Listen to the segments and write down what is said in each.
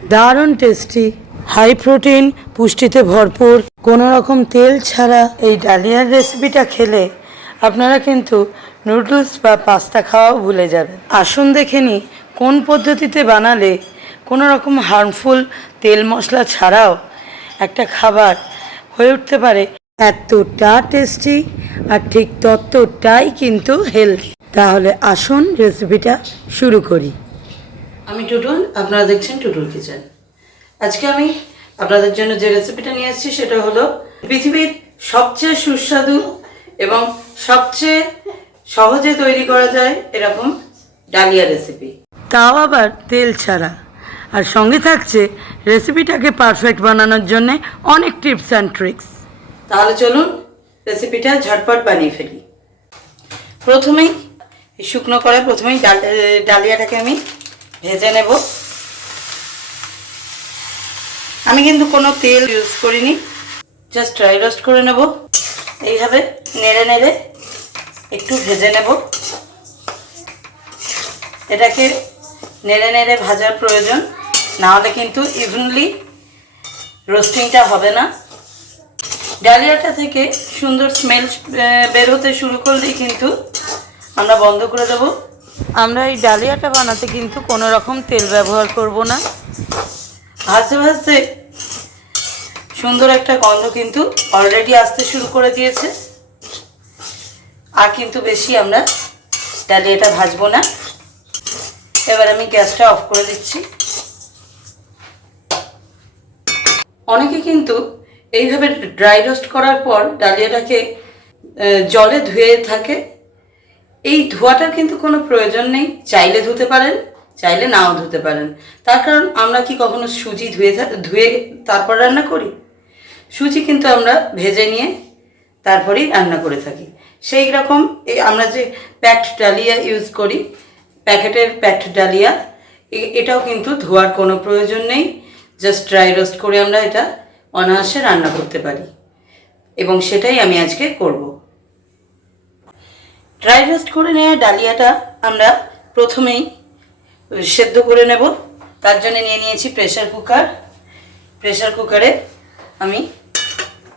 দারুণ tasty, high protein, পুষ্টিতে ভরপুর, কোনো রকম তেল ছাড়া এই ডালিয়ার রেসিপিটা খেলে আপনারা কিন্তু নুডলস বা পাস্তা খাওয়াও ভুলে যাবেন। আসুন দেখে নিই কোন পদ্ধতিতে বানালে কোনো রকম হার্মফুল তেল মশলা ছাড়াও একটা খাবার হয়ে উঠতে পারে এতটা টেস্টি আর ঠিক ততটাই কিন্তু হেলদি। তাহলে আসুন রেসিপিটা শুরু করি। আমি টুটুল, আপনারা দেখছেন টুটুল কিচেন। আজকে আমি আপনাদের জন্য যে রেসিপিটা নিয়ে এসেছি সেটা হলো পৃথিবীর সবচেয়ে সুস্বাদু এবং সবচেয়ে সহজে তৈরি করা যায় এরকম ডালিয়া রেসিপি, তাও আবার তেল ছাড়া। আর সঙ্গে থাকছে রেসিপিটাকে পারফেক্ট বানানোর জন্যে অনেক টিপস অ্যান্ড ট্রিক্স। তাহলে চলুন রেসিপিটা ঝটপট বানিয়ে ফেলি। প্রথমেই শুকনো কড়াই প্রথমেই ডালিয়াটাকে আমি ভেজে নেব। আমি কিন্তু কোনো তেল ইউজ করিনি, জাস্ট ড্রাই রোস্ট করে নেব। এইভাবে নেড়ে নেড়ে একটু ভেজে নেব। এটাকে নেড়ে নেড়ে ভাজার প্রয়োজন, না হলে কিন্তু ইভেনলি রোস্টিংটা হবে না। ডালিয়াটা থেকে সুন্দর স্মেল বের হতে শুরু করলেই কিন্তু আমরা বন্ধ করে দেব। আমরা এই ডালিয়াটা বানাতে কিন্তু কোনো রকম তেল ব্যবহার করব না। ভাজতে ভাজতে সুন্দর একটা গন্ধ কিন্তু অলরেডি আসতে শুরু করে দিয়েছে। আর কিন্তু বেশি আমরা ডালিয়াটা ভাজবো না। এবার আমি গ্যাসটা অফ করে দিচ্ছি। অনেকে কিন্তু এইভাবে ড্রাই রোস্ট করার পর ডালিয়াটাকে জলে ধুয়ে থাকে। এই ধোয়াটার কিন্তু কোনো প্রয়োজন নেই, চাইলে ধুতে পারেন, চাইলে নাও ধুতে পারেন। তার কারণ আমরা কি কখনো সুজি ধুয়ে তারপর রান্না করি? সুজি কিন্তু আমরা ভেজে নিয়ে তারপরেই রান্না করে থাকি। সেই রকম আমরা যে প্যাকড ডালিয়া ইউজ করি, প্যাকেটের প্যাকড ডালিয়া, এটাও কিন্তু ধোয়ার কোনো প্রয়োজন নেই। জাস্ট ড্রাই রোস্ট করে আমরা এটা অনায়াসে রান্না করতে পারি, এবং সেটাই আমি আজকে করব। ড্রাই রোস্ট করে নেওয়া ডালিয়াটা আমরা প্রথমেই সেদ্ধ করে নেব। তার জন্য নিয়ে নিয়েছি প্রেসার কুকার। প্রেসার কুকারে আমি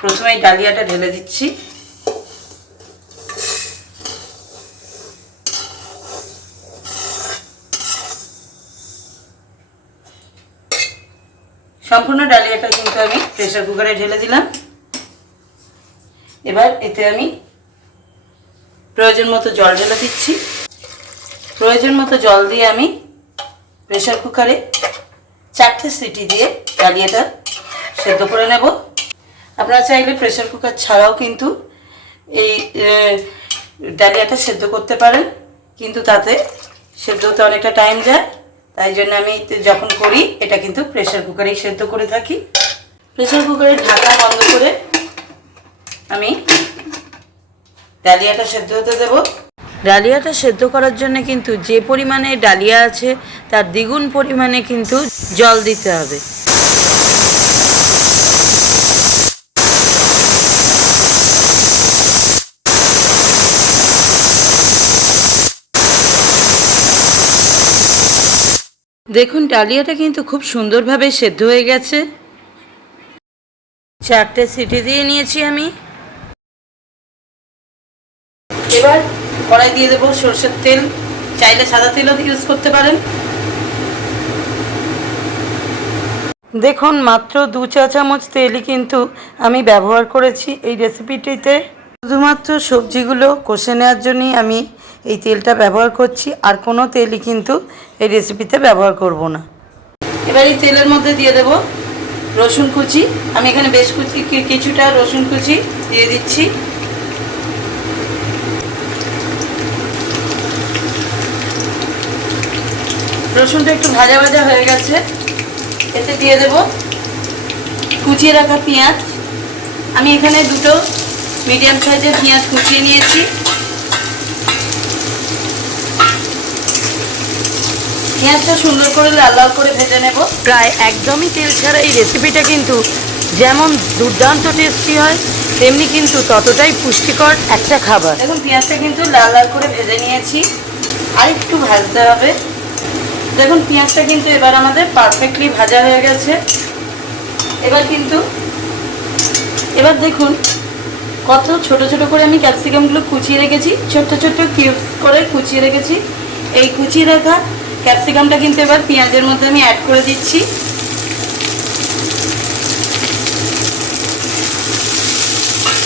প্রথমেই ডালিয়াটা ঢেলে দিচ্ছি। সম্পূর্ণ ডালিয়াটা কিন্তু আমি প্রেসার কুকারে ঢেলে দিলাম। এবার এতে আমি প্রয়োজন মতো জল ঢেলে দিচ্ছি। প্রয়োজন মতো জল দিয়ে আমি প্রেসার কুকারে 4টে সিটি দিয়ে ডালিয়াটা সেদ্ধ করে নেব। আপনারা চাইলে প্রেসার কুকার ছাড়াও কিন্তু এই ডালিয়াটা সেদ্ধ করতে পারেন, কিন্তু তাতে সেদ্ধ হতে অনেকটা টাইম যায়। তাই জন্য আমি যখন করি এটা কিন্তু প্রেসার কুকারেই সেদ্ধ করে থাকি। প্রেসার কুকারের ঢাকা বন্ধ করে আমি ডালিয়াটা সেদ্ধ হতে দেব। ডালিয়াটা সেদ্ধ করার জন্য কিন্তু যে পরিমাণে ডালিয়া আছে তার দ্বিগুণ পরিমাণে কিন্তু জল দিতে হবে। দেখুন ডালিয়াটা কিন্তু খুব সুন্দরভাবে সেদ্ধ হয়ে গেছে। 4টে সিটি দিয়ে নিয়েছি আমি। এবার কড়াই দিয়ে দেবো সরষের তেল, চাইলে সাদা তেলও ইউজ করতে পারেন। দেখুন মাত্র 2 চা চামচ তেলই কিন্তু আমি ব্যবহার করেছি এই রেসিপিটিতে। শুধুমাত্র সবজিগুলো কষে নেওয়ার জন্যই আমি এই তেলটা ব্যবহার করছি, আর কোনো তেলই কিন্তু এই রেসিপিতে ব্যবহার করব না। এবার এই তেলের মধ্যে দিয়ে দেব রসুন কুচি। আমি এখানে বেশ কিছুটা রসুন কুচি দিয়ে দিচ্ছি। রসুনটা একটু ভাজা ভাজা হয়ে গেছে। এতে দিয়ে দেব কুচিয়ে রাখা পেঁয়াজ। আমি এখানে 2টো মিডিয়াম সাইজের পেঁয়াজ কুচিয়ে নিয়েছি। পেঁয়াজটা সুন্দর করে লাল লাল করে ভেজে নেব। প্রায় একদমই তেল ছাড়া এই রেসিপিটা কিন্তু যেমন দুর্দান্ত টেস্টি হয়, তেমনি কিন্তু ততটাই পুষ্টিকর একটা খাবার। দেখুন পেঁয়াজটা কিন্তু লাল লাল করে ভেজে নিয়েছি, আর একটু ভাজতে হবে। দেখুন পেঁয়াজটা কিন্তু এবার আমাদের পারফেক্টলি ভাজা হয়ে গেছে। এবার দেখুন কত ছোট ছোট করে আমি ক্যাপসিকামগুলো কুচিয়ে রেখেছি, ছোট্ট ছোট্ট কিউবস করে কুচিয়ে রেখেছি। এই কুচিয়ে রাখা ক্যাপসিকামটা কিন্তু এবার পেঁয়াজের মধ্যে আমি অ্যাড করে দিচ্ছি।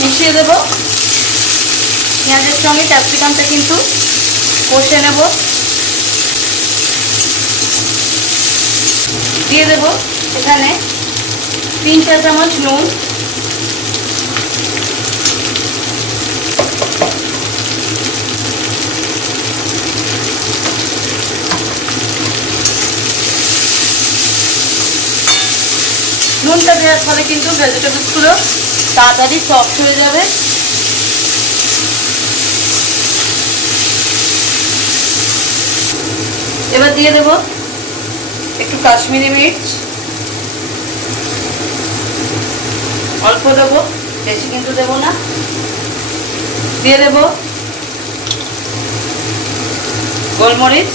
মিশিয়ে দেব। পেঁয়াজের সঙ্গে ক্যাপসিকামটা কিন্তু কষে নেব। দিয়ে দেব এখানে 3-4 চামচ নুন, নুনটা দেওয়ার ফলে কিন্তু ভেজিটেবলসগুলো তাড়াতাড়ি সফট হয়ে যাবে। এবার দিয়ে দেব একটু কাশ্মীরি মির্চ, অল্প দেবো, বেশি কিন্তু দেবো না। দিয়ে দেব গোলমরিচ,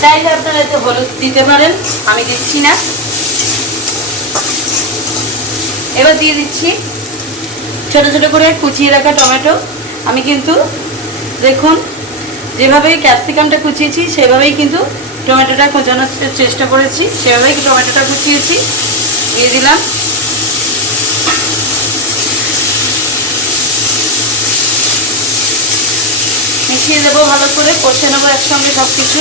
চাইলে আপনারা এতে হলুদ দিতে পারেন, আমি দিচ্ছি না। এবার দিয়ে দিচ্ছি ছোট ছোট করে কুচিয়ে রাখা টমেটো। আমি কিন্তু দেখুন যেভাবে ক্যাপসিকামটা কুচিয়েছি সেভাবেই কিন্তু টমেটোটা কোচানোর চেষ্টা করেছি, সেভাবেই টমেটোটা কুচিয়েছি। দিয়ে দিলাম। মিশিয়ে দেবো ভালো করে, কষে নেবো একসঙ্গে সব কিছু।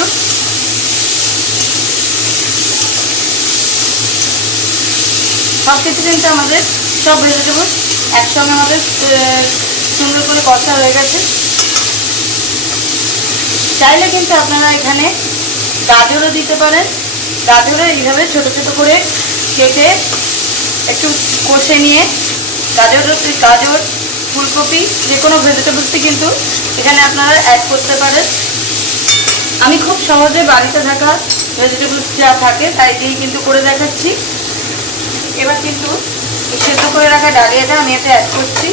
সব কিছু কিন্তু আমাদের সব ভেজিটেবল একসঙ্গে আমাদের সুন্দর করে কষা হয়ে গেছে। চাইলে কিন্তু আপনারা এখানে গাজরও দিতে পারেন। গাজরও এইভাবে ছোট ছোট করে কেটে একটু কষে নিয়ে গাজর, ফুলকপি যে কোনো ভেজিটেবলসই কিন্তু এখানে আপনারা অ্যাড করতে পারেন। আমি খুব সহজে বাড়িতে থাকা ভেজিটেবলস যা থাকে তাই দিয়েই কিন্তু করে দেখাচ্ছি। এবার কিন্তু সেদ্ধ করে রাখা ডালিয়াটা আমি এতে অ্যাড করছি।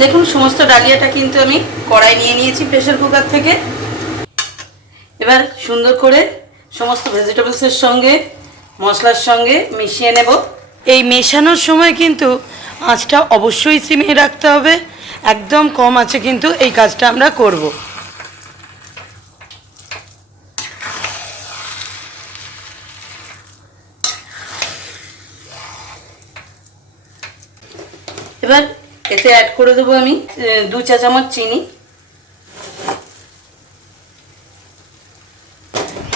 দেখুন সমস্ত ডালিয়াটা কিন্তু আমি কড়াই নিয়ে নিয়েছি প্রেসার কুকার থেকে। এবার সুন্দর করে সমস্ত ভেজিটেবলসের সঙ্গে মশলার সঙ্গে মিশিয়ে নেব। এই মেশানোর সময় কিন্তু আঁচটা অবশ্যই সিমে রাখতে হবে, একদম কম আঁচে কিন্তু এই কাজটা আমরা করব। এবার এতে অ্যাড করে দেবো আমি 2 চা চামচ চিনি।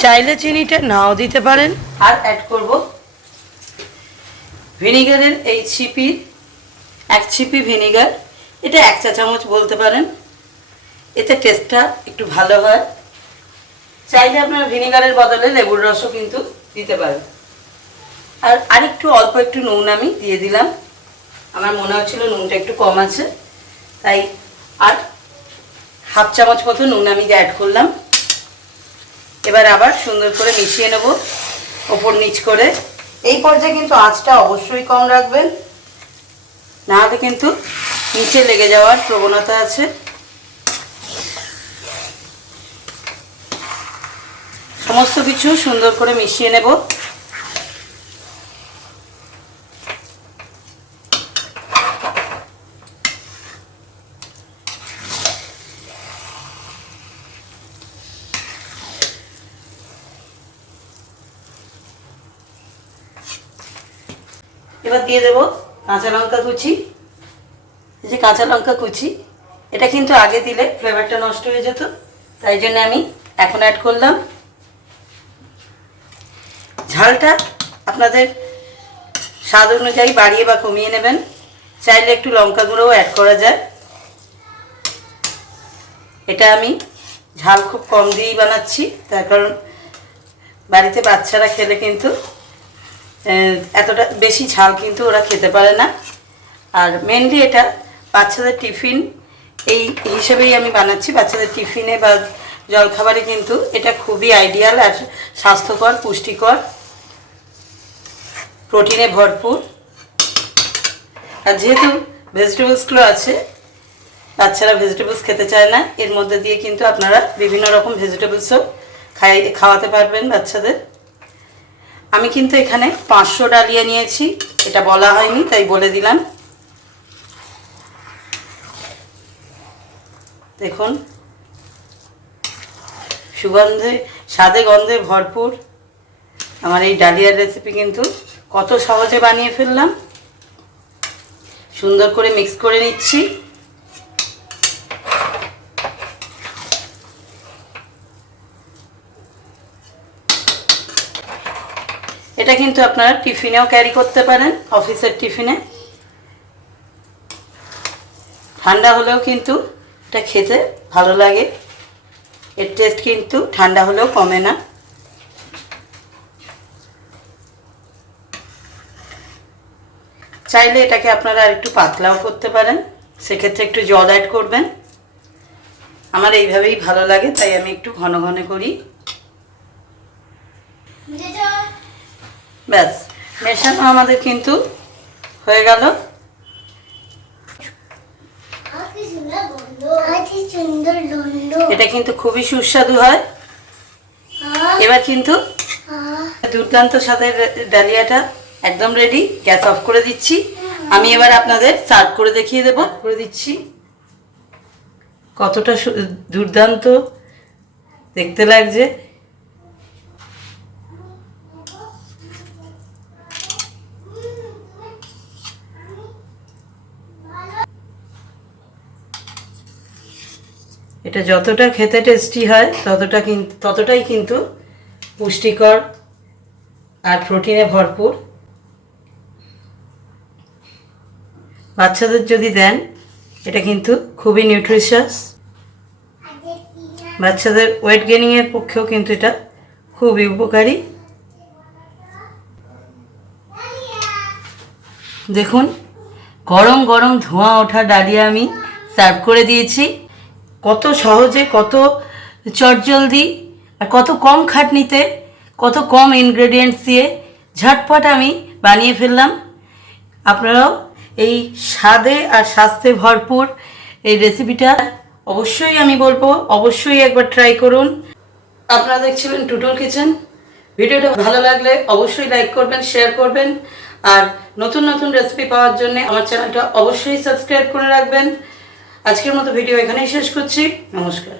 চাইলে চিনিটা নাও দিতে পারেন। আর অ্যাড করব ভিনিগারের এই এক ছিপি ভিনিগার, এটা 1 চা চামচ বলতে পারেন। এতে টেস্টটা একটু ভালো হয়। চাইলে আপনারা ভিনিগারের বদলে লেবুর রসও কিন্তু দিতে পারেন। আর আরেকটু অল্প একটু নুন আমি দিয়ে দিলাম, আমার মনে হচ্ছিল নুনটা একটু কম আছে, তাই আর 1/2 চামচ মতো নুন আমি অ্যাড করলাম। এবার আবার সুন্দর করে মিশিয়ে নেব ওপর নিচ করে। এই পর্যায়ে কিন্তু আঁচটা অবশ্যই কম রাখবেন, না হলে কিন্তু নিচে লেগে যাওয়ার প্রবণতা আছে। সমস্ত কিছু সুন্দর করে মিশিয়ে নেব। এবার দিয়ে দেব কাঁচা লঙ্কা কুচি। এই যে কাঁচা লঙ্কা কুচি, এটা কিন্তু আগে দিলে ফ্লেভারটা নষ্ট হয়ে যেত, তাই জন্য আমি এখন অ্যাড করলাম। ঝালটা আপনাদের স্বাদ অনুযায়ী বাড়িয়ে বা কমিয়ে নেবেন, চাইলে একটু লঙ্কা গুঁড়োও অ্যাড করা যায়। এটা আমি ঝাল খুব কম দিয়েই বানাচ্ছি, তার কারণ বাড়িতে বাচ্চারা খেলে কিন্তু এতটা বেশি ঝাল কিন্তু ওরা খেতে পারে না। আর মেনলি এটা বাচ্চাদের টিফিন এই হিসেবেই আমি বানাচ্ছি। বাচ্চাদের টিফিনে বা জলখাবারে কিন্তু এটা খুবই আইডিয়াল আর স্বাস্থ্যকর, পুষ্টিকর, প্রোটিনে ভরপুর। আর যেহেতু ভেজিটেবলসগুলো আছে, বাচ্চারা ভেজিটেবলস খেতে চায় না, এর মধ্যে দিয়ে কিন্তু আপনারা বিভিন্ন রকম ভেজিটেবলসও খাওয়াতে পারবেন বাচ্চাদের। আমি কিন্তু এখানে 500 ডালিয়া নিয়েছি, এটা বলা হয়নি তাই বলে দিলাম। দেখুন সুগন্ধে, স্বাদে গন্ধে ভরপুর আমার এই ডালিয়ার রেসিপি কিন্তু কত সহজে বানিয়ে ফেললাম। সুন্দর করে মিক্স করে নিচ্ছি। এটা কিন্তু আপনারা টিফিনেও ক্যারি করতে পারেন, অফিসের টিফিনে। ঠান্ডা হলেও কিন্তু এটা খেতে ভালো লাগে, এর টেস্ট কিন্তু ঠান্ডা হলেও কমে না। চাইলে এটাকে আপনারা আর একটু পাতলাও করতে পারেন, সেক্ষেত্রে একটু জল অ্যাড করবেন। আমার এইভাবেই ভালো লাগে তাই আমি একটু ঘন ঘন করি। ব্যাস, মেশানো আমাদের কিন্তু হয়ে গেল। এটা কিন্তু খুবই সুস্বাদু হয়। এবার কিন্তু দুর্দান্ত স্বাদের ডালিয়াটা একদম রেডি। গ্যাস অফ করে দিচ্ছি। আমি এবার আপনাদের সার্ভ করে দেখিয়ে দেব। করে দিচ্ছি। কতটা দুর্দান্ত দেখতে লাগছে। এটা যতটা খেতে টেস্টি হয় ততটাই কিন্তু পুষ্টিকর আর প্রোটিনে ভরপুর। বাচ্চাদের যদি দেন এটা কিন্তু খুবই নিউট্রিশাস। বাচ্চাদের ওয়েট গেইনিংয়ের পক্ষেও কিন্তু এটা খুবই উপকারী। দেখুন গরম গরম ধোঁয়া ওঠা ডালিয়া আমি সার্ভ করে দিয়েছি। কত সহজে, কত চটজলদি আর কত কম খাটনিতে, কত কম ইনগ্রেডিয়েন্টস দিয়ে ঝটপট আমি বানিয়ে ফেললাম। আপনারাও এই স্বাদে আর স্বাস্থ্যে ভরপুর এই রেসিপিটা অবশ্যই আমি বলবো অবশ্যই একবার ট্রাই করুন। আপনারা দেখছিলেন টুটুল কিচেন। ভিডিওটা ভালো লাগলে অবশ্যই লাইক করবেন, শেয়ার করবেন, আর নতুন নতুন রেসিপি পাওয়ার জন্য আমার চ্যানেলটা অবশ্যই সাবস্ক্রাইব করে রাখবেন। আজকের মতো ভিডিও এখানেই শেষ করছি। নমস্কার।